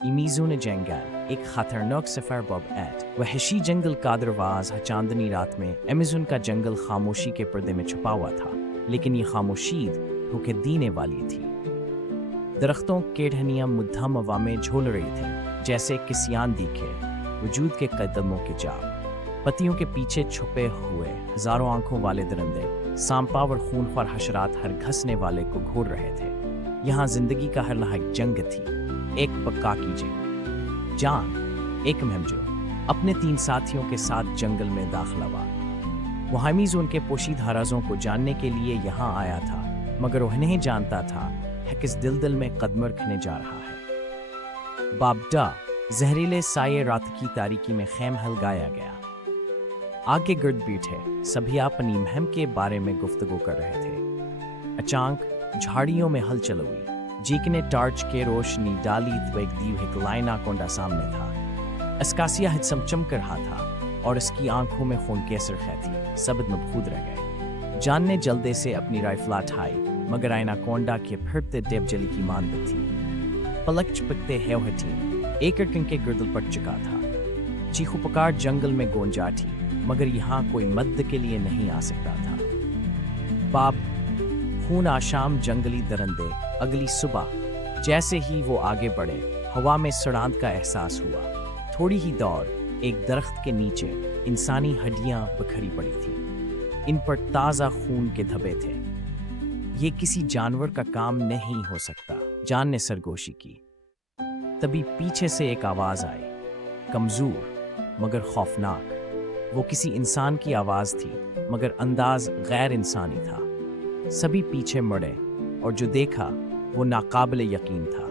Amazon جنگل ایک خطرناک سفر بابعت وحشی جنگل کا دروازہ چاندنی رات میں ایمیزون کا جنگل خاموشی کے پردے میں چھپا ہوا تھا، لیکن یہ خاموشی دھوکے دینے والی تھی۔ درختوں کے ٹہنیاں مدھم ہوا میں جھول رہی تھیں، جیسے کسیان دیکھے وجود کے قدموں کے جا۔ پتیوں کے پیچھے چھپے ہوئے ہزاروں آنکھوں والے درندے، سانپا اور خونخوار حشرات ہر گھسنے والے کو گھور رہے تھے۔ یہاں زندگی کا ہر لمحہ جنگ تھی، ایک پکا کی جنگ۔ جان ایک مہم جو اپنے 3 ساتھیوں کے ساتھ جنگل میں داخل ہوا۔ وہ ایمیزون کے پوشیدہ رازوں کو جاننے کے لیے یہاں آیا تھا، مگر وہ نہیں جانتا تھا کہ کس دلدل میں قدم رکھنے جا رہا ہے۔ بابڈا زہریلے سائے رات کی تاریکی میں خیم ہلگایا گیا۔ آگے گرد بیٹھے سبھی اپنی مہم کے بارے میں گفتگو کر رہے تھے۔ اچانک جھاڑیوں میں ہلچل ہوئی۔ جیک نے ٹارچ کے روشنی ڈالی تو ایک دیو لائنا کونڈا سامنے تھا۔ اس کا سیاہ جسم چمک رہا تھا اور اس کی آنکھوں میں خون کی سرخیں تھی۔ سب مبہوت رہ گئے۔ جان نے جلدی سے اپنی رائفل اٹھائی، مگر آئنا کونڈا کے پھرتے ڈیب جلی کی مانند تھی۔ پلک چپکتے ہیوہٹی ایک ارکن کے گردل پڑ چکا تھا۔ چیخو پکار جنگل میں گونجا تھی، مگر یہاں کوئی مدد کے لیے نہیں آ سکتا تھا۔ باب خون آشام جنگلی درندے۔ اگلی صبح جیسے ہی وہ آگے بڑھے، ہوا میں سڑاند کا احساس ہوا۔ تھوڑی ہی دور ایک درخت کے نیچے انسانی ہڈیاں بکھری پڑی تھیں۔ ان پر تازہ خون کے دھبے تھے۔ یہ کسی جانور کا کام نہیں ہو سکتا، جان نے سرگوشی کی۔ تبھی پیچھے سے ایک آواز آئی، کمزور مگر خوفناک۔ وہ کسی انسان کی آواز تھی، مگر انداز غیر انسانی تھا۔ سبھی پیچھے مڑے اور جو دیکھا وہ ناقابل یقین تھا۔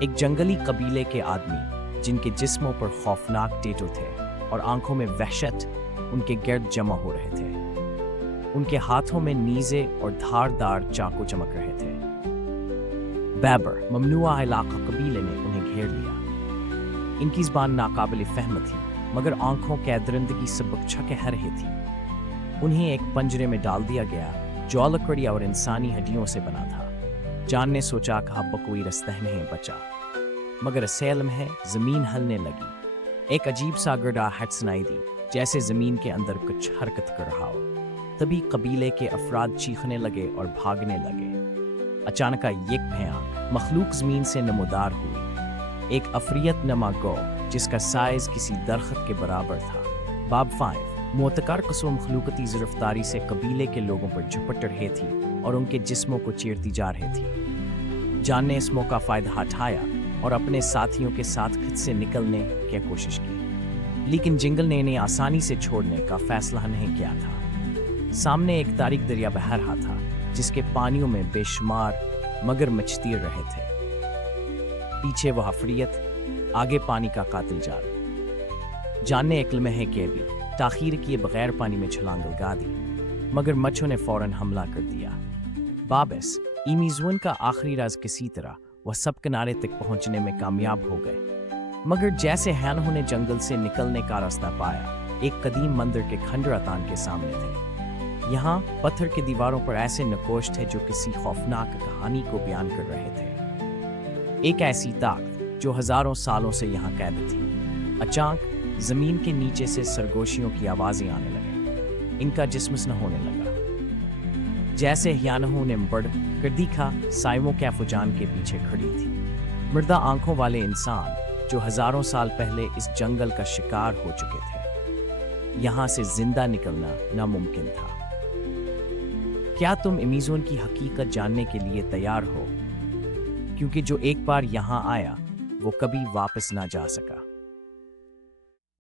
ایک جنگلی قبیلے کے آدمی جن کے جسموں پر خوفناک ٹیٹو تھے اور آنکھوں میں وحشت ان کے گرد جمع ہو رہے تھے۔ ان کے ہاتھوں میں نیزے اور دھاردار چاقو چمک رہے تھے۔ بیبر ممنوعہ علاقہ قبیلے نے انہیں گھیر لیا۔ ان کی زبان ناقابل فہم تھی، مگر آنکھوں کے درندگی سبق چھکے رہی تھی۔ انہیں ایک پنجرے میں ڈال دیا گیا جو لکڑی اور انسانی ہڈیوں سے بنا تھا۔ جان نے سوچا کہ اب کوئی رستہ نہیں بچا، مگر اس علم ہے زمین ہلنے لگی۔ ایک عجیب سا گڑگڑاہٹ سنائی دی، جیسے زمین کے اندر کچھ حرکت کر رہا ہو۔ تبھی قبیلے کے افراد چیخنے لگے اور بھاگنے لگے۔ اچانک ایک بھیانک مخلوق زمین سے نمودار ہوئی، ایک عفریت نما گو جس کا سائز کسی درخت کے برابر تھا۔ باب 5 معتکر قسم مخلوقاتی رفتاری سے قبیلے کے لوگوں پر جھپٹ رہی تھی اور ان کے جسموں کو چیرتی جا رہی تھی۔ جان نے اس موقع فائدہ اٹھایا اور اپنے ساتھیوں کے ساتھ خود سے نکلنے کی کوشش کی، لیکن جنگل نے انہیں آسانی سے چھوڑنے کا فیصلہ نہیں کیا تھا۔ سامنے ایک تاریک دریا بہہ رہا تھا، جس کے پانیوں میں بے شمار مگر مچھتیر رہے تھے۔ پیچھے وہ عفریت، آگے پانی کا قاتل جال۔ جان نے ایک لمحے کے بھی تاخیر کیے بغیر پانی میں چھلانگ لگا دی، مگر مچھوں نے فوراً حملہ کر دیا۔ بابس ایمیزون کا آخری راز کسی طرح وہ سب کنارے تک پہنچنے میں کامیاب ہو گئے، مگر جیسے ہینہوں نے جنگل سے نکلنے کا راستہ پایا، ایک قدیم مندر کے کھنڈراتان کے سامنے تھے۔ یہاں پتھر کی دیواروں پر ایسے نقوش تھے جو کسی خوفناک کہانی کو بیان کر رہے تھے، ایک ایسی طاقت جو ہزاروں سالوں سے یہاں قید تھی۔ اچانک زمین کے نیچے سے سرگوشیوں کی آوازیں آنے لگیں۔ ان کا جسم نہ ہونے لگا، جیسے ہیانہوں نے بڑھ کر دیکھا سائموں کیفوجان کے پیچھے کھڑی تھی، مردہ آنکھوں والے انسان جو ہزاروں سال پہلے اس جنگل کا شکار ہو چکے تھے۔ یہاں سے زندہ نکلنا ناممکن تھا۔ کیا تم ایمیزون کی حقیقت جاننے کے لیے تیار ہو؟ کیونکہ جو ایک بار یہاں آیا وہ کبھی واپس نہ جا سکا۔